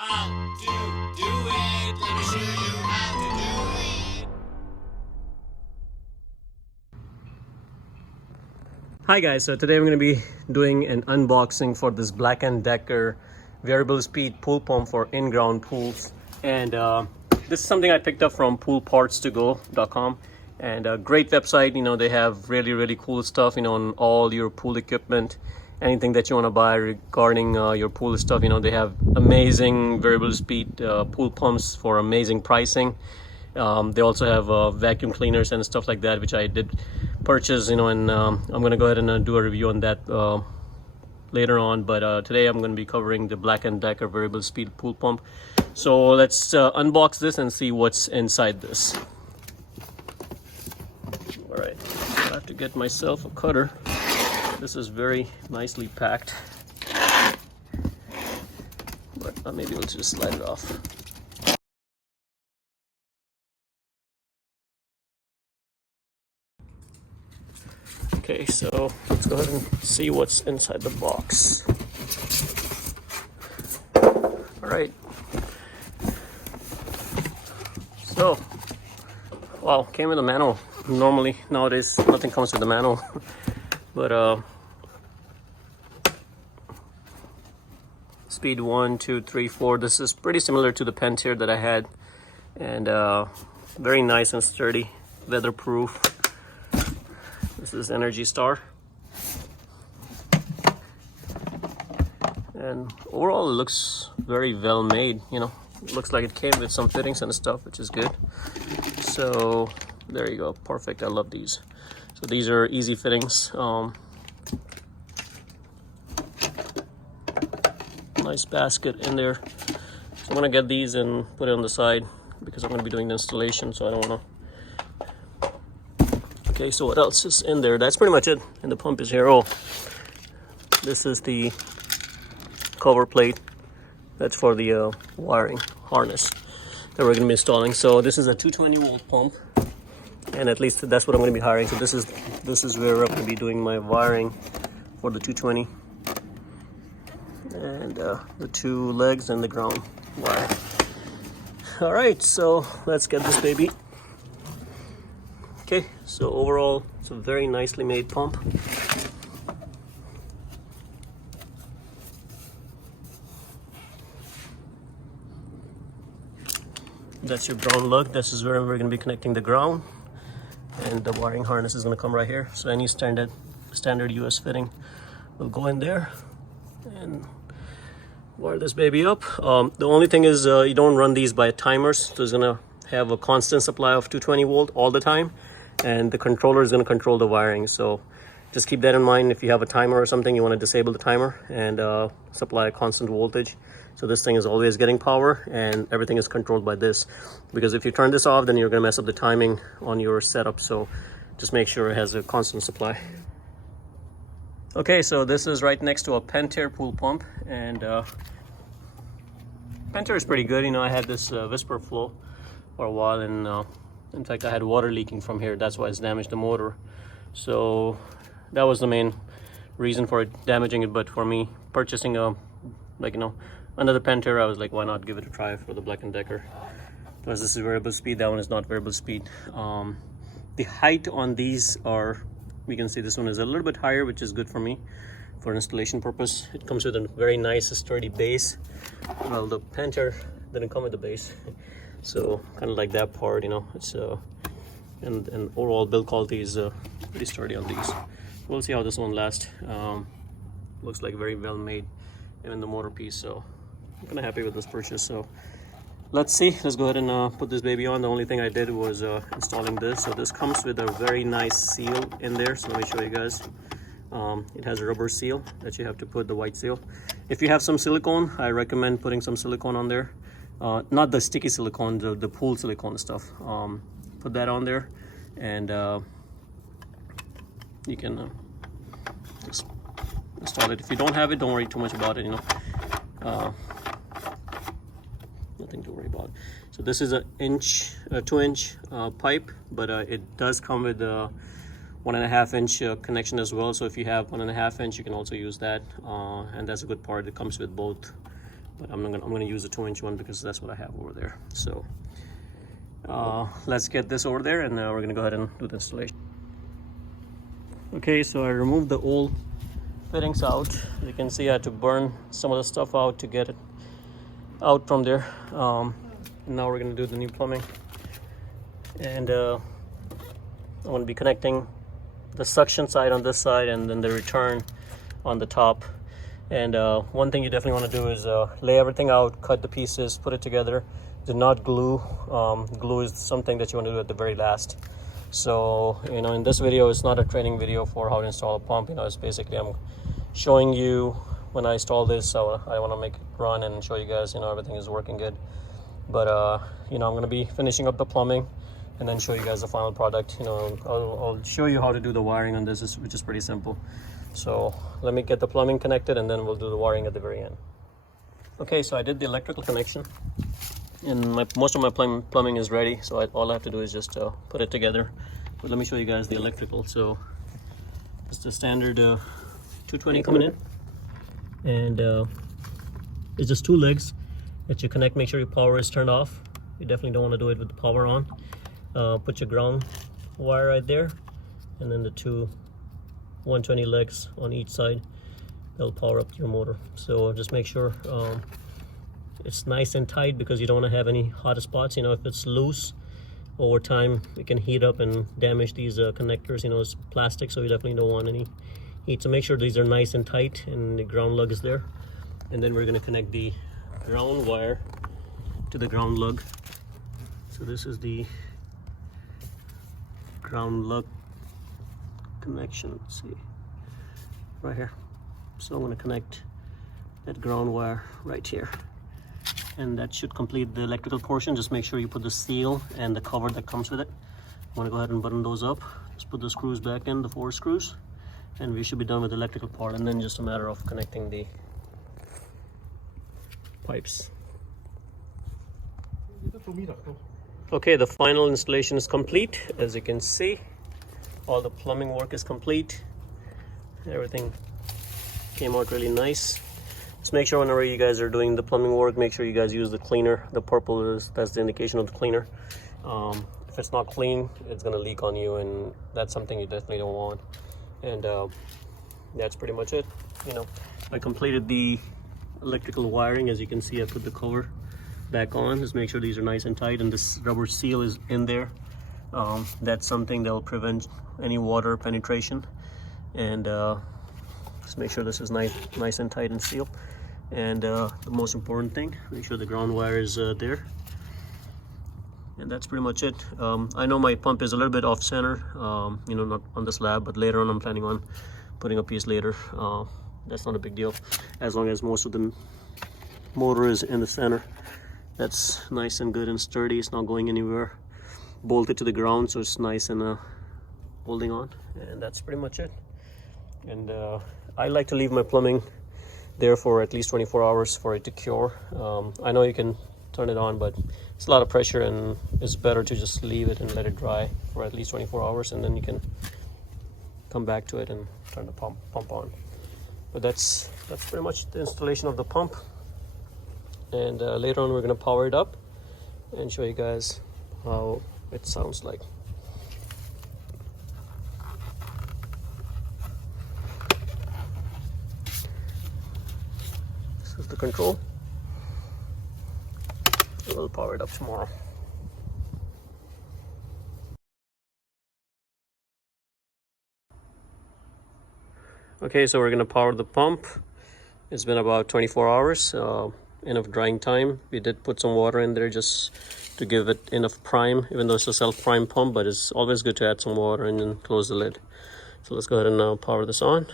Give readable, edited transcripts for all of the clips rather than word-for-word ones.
How to do it. Let me show you how to do it. Hi guys, so today I'm going to be doing an unboxing for this Black & Decker variable speed pool pump for in-ground pools. And this is something I picked up from poolparts2go.com, and a great website. You know, they have really cool stuff, you know, on all your pool equipment, anything that you want to buy regarding your pool stuff. You know, they have amazing variable speed pool pumps for amazing pricing. They also have vacuum cleaners and stuff like that, which I did purchase, you know, and I'm going to go ahead and do a review on that later on. But today I'm going to be covering the Black & Decker variable speed pool pump. So let's unbox this and see what's inside this. All right, I have to get myself a cutter. This is very nicely packed, but maybe we'll just slide it off. Okay, so let's go ahead and see what's inside the box. All right. So, wow, came with a manual. Normally, nowadays, nothing comes with a manual. But speed 1, 2, 3, 4. This is pretty similar to the Pentair that I had, and very nice and sturdy, weatherproof. This is Energy Star, and overall it looks very well made. You know, it looks like it came with some fittings and stuff, which is good. So there you go, perfect. I love these. So these are easy fittings. Nice basket in there. So I'm gonna get these and put it on the side because I'm gonna be doing the installation, so I don't wanna. Okay, so what else is in there? That's pretty much it. And the pump is here. Oh, this is the cover plate. That's for the wiring harness that we're going to be installing. So this is a 220-volt pump, and at least that's what I'm going to be hiring. So this is where I'm going to be doing my wiring for the 220, and the two legs and the ground wire. All right, so let's get this baby. Okay, so overall, it's a very nicely made pump. That's your brown lug. This is where we're going to be connecting the ground, and the wiring harness is going to come right here. So any standard US fitting will go in there and wire this baby up. The only thing is you don't run these by timers, so it's going to have a constant supply of 220 volt all the time, and the controller is going to control the wiring. So just keep that in mind. If you have a timer or something, you want to disable the timer and supply a constant voltage. So this thing is always getting power, and everything is controlled by this, because if you turn this off, then you're going to mess up the timing on your setup. So just make sure it has a constant supply. Okay, so this is right next to a Pentair pool pump, and Pentair is pretty good. You know, I had this Whisperflo for a while, and in fact I had water leaking from here. That's why it's damaged the motor. So that was the main reason for it damaging it. But for me, purchasing another Pentair, I was like, why not give it a try for the Black & Decker? Plus this is variable speed, that one is not variable speed. The height on these are, we can see this one is a little bit higher, which is good for me for installation purpose. It comes with a very nice sturdy base. Well, the Pentair didn't come with the base. So kind of like that part, you know, it's and overall build quality is pretty sturdy on these. We'll see how this one lasts. Looks like very well made, even the motor piece. So I'm kind of happy with this purchase. So let's see, let's go ahead and put this baby on. The only thing I did was installing this. So this comes with a very nice seal in there, so let me show you guys. It has a rubber seal that you have to put, the white seal. If you have some silicone, I recommend putting some silicone on there. Not the sticky silicone, the pool silicone stuff. Put that on there, and you can just install it. If you don't have it, don't worry too much about it, you know. Nothing to worry about. So this is a 2-inch pipe, but it does come with a 1.5-inch connection as well. So if you have 1.5 inch, you can also use that, and that's a good part. It comes with both but I'm gonna use the 2-inch one because that's what I have over there. So let's get this over there, and now we're gonna go ahead and do the installation. Okay, so I removed the old fittings out. You can see I had to burn some of the stuff out to get it out from there. Now we're gonna do the new plumbing, and I'm gonna be connecting the suction side on this side and then the return on the top. And one thing you definitely want to do is lay everything out, cut the pieces, put it together. Do not glue. Glue is something that you want to do at the very last. So, you know, in this video, it's not a training video for how to install a pump. You know, it's basically I'm showing you when I install this, so I want to make it run and show you guys, you know, everything is working good. But you know, I'm going to be finishing up the plumbing and then show you guys the final product. You know, I'll show you how to do the wiring on this, which is pretty simple. So let me get the plumbing connected, and then we'll do the wiring at the very end. Okay, so I did the electrical connection, and most of my plumbing is ready, so all I have to do is just put it together. But let me show you guys the electrical. So it's the standard 220 coming in, and it's just 2 legs that you connect. Make sure your power is turned off. You definitely don't want to do it with the power on. Put your ground wire right there, and then the 2 120 legs on each side. They'll power up your motor. So just make sure it's nice and tight, because you don't want to have any hot spots. You know, if it's loose over time, it can heat up and damage these connectors. You know, it's plastic, so you definitely don't want any heat. So make sure these are nice and tight and the ground lug is there. And then we're going to connect the ground wire to the ground lug. So this is the ground lug connection. Let's see, right here. So I'm going to connect that ground wire right here, and that should complete the electrical portion. Just make sure you put the seal and the cover that comes with it. I'm going to go ahead and button those up. Just put the screws back in, the 4 screws, and we should be done with the electrical part. And then just a matter of connecting the pipes. Okay, the final installation is complete. As you can see, all the plumbing work is complete. Everything came out really nice. Just make sure whenever you guys are doing the plumbing work, make sure you guys use the cleaner. The purple that's the indication of the cleaner. If it's not clean, it's gonna leak on you, and that's something you definitely don't want. And that's pretty much it. You know, I completed the electrical wiring. As you can see, I put the cover back on. Just make sure these are nice and tight, and this rubber seal is in there. That's something that will prevent any water penetration. And just make sure this is nice and tight and sealed. And the most important thing, make sure the ground wire is there. And that's pretty much it. I know my pump is a little bit off center, you know, not on the slab, but later on I'm planning on putting a piece later. That's not a big deal, as long as most of the motor is in the center. That's nice and good and sturdy. It's not going anywhere. Bolted to the ground, so it's nice and holding on. And that's pretty much it. And I like to leave my plumbing there for at least 24 hours for it to cure. I know you can turn it on, but it's a lot of pressure, and it's better to just leave it and let it dry for at least 24 hours, and then you can come back to it and turn the pump on. But that's pretty much the installation of the pump. And later on we're going to power it up and show you guys how it sounds like. This is the control. We'll power it up tomorrow. Okay, so we're going to power the pump. It's been about 24 hours. Enough drying time. We did put some water in there just to give it enough prime, even though it's a self-prime pump, but it's always good to add some water and then close the lid. So let's go ahead and now power this on.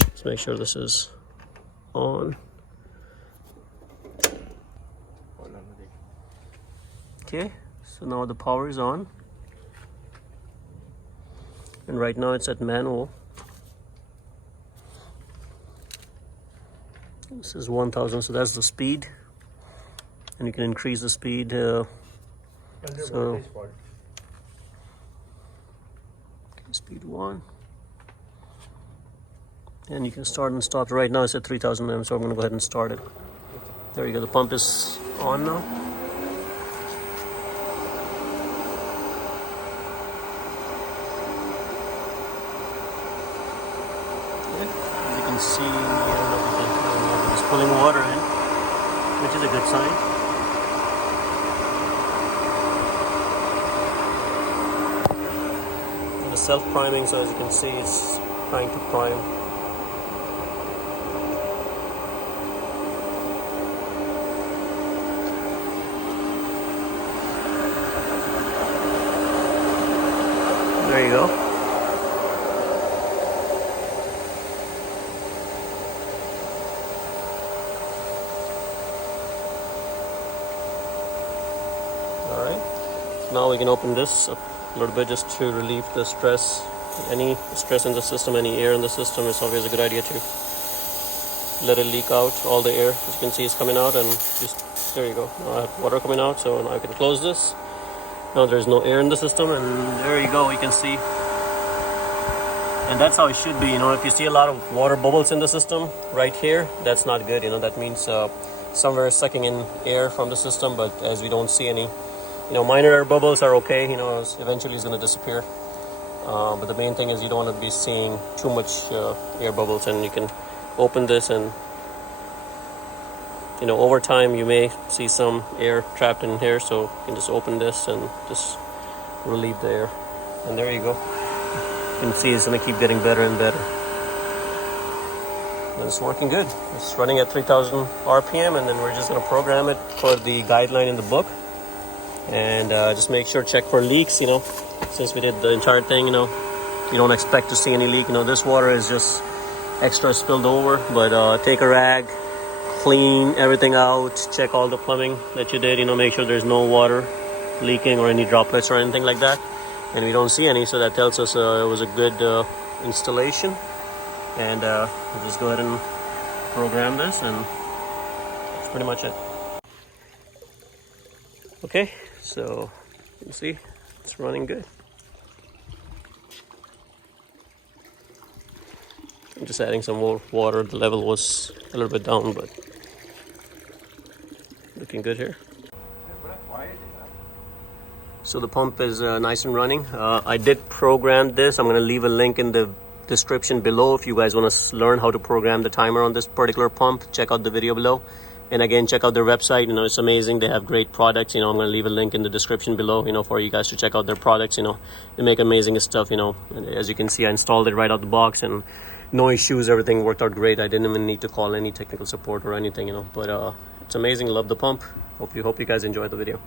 Let's make sure this is on. Okay, so now the power is on, and right now it's at manual. This is 1000, so that's the speed, and you can increase the speed. So okay, speed 1, and you can start and stop. Right now it's at 3000 m, so I'm going to go ahead and start it. There you go, the pump is on now. As you can see, it's pulling water in, which is a good sign. And the self-priming, so as you can see, it's trying to prime. There you go. Alright, now we can open this up a little bit just to relieve the stress. Any stress in the system, any air in the system, it's always a good idea to let it leak out. All the air, as you can see, is coming out, and just, there you go. Now I have water coming out, so now I can close this. Now there's no air in the system, and there you go, you can see. And that's how it should be, you know. If you see a lot of water bubbles in the system right here, that's not good, you know. That means somewhere is sucking in air from the system, but as we don't see any, you know, minor air bubbles are okay, you know, eventually it's going to disappear. But the main thing is you don't want to be seeing too much air bubbles, and you can open this, and you know, over time you may see some air trapped in here, so you can just open this and just relieve the air. And there you go. You can see it's going to keep getting better and better. And it's working good. It's running at 3,000 RPM, and then we're just going to program it for the guideline in the book. And just make sure, check for leaks, you know. Since we did the entire thing, you know, you don't expect to see any leak. You know, this water is just extra spilled over, but take a rag, clean everything out, check all the plumbing that you did, you know, make sure there's no water leaking or any droplets or anything like that. And we don't see any, so that tells us it was a good installation. And we'll just go ahead and program this, and that's pretty much it. Okay, so you can see it's running good. I'm just adding some more water. The level was a little bit down, but looking good here. So the pump is nice and running. I did program this. I'm going to leave a link in the description below if you guys want to learn how to program the timer on this particular pump. Check out the video below. And again, check out their website. You know, it's amazing. They have great products. You know, I'm going to leave a link in the description below, you know, for you guys to check out their products. You know, they make amazing stuff, you know. And as you can see, I installed it right out the box, and no issues. Everything worked out great. I didn't even need to call any technical support or anything, you know. But it's amazing. Love the pump. Hope you guys enjoyed the video.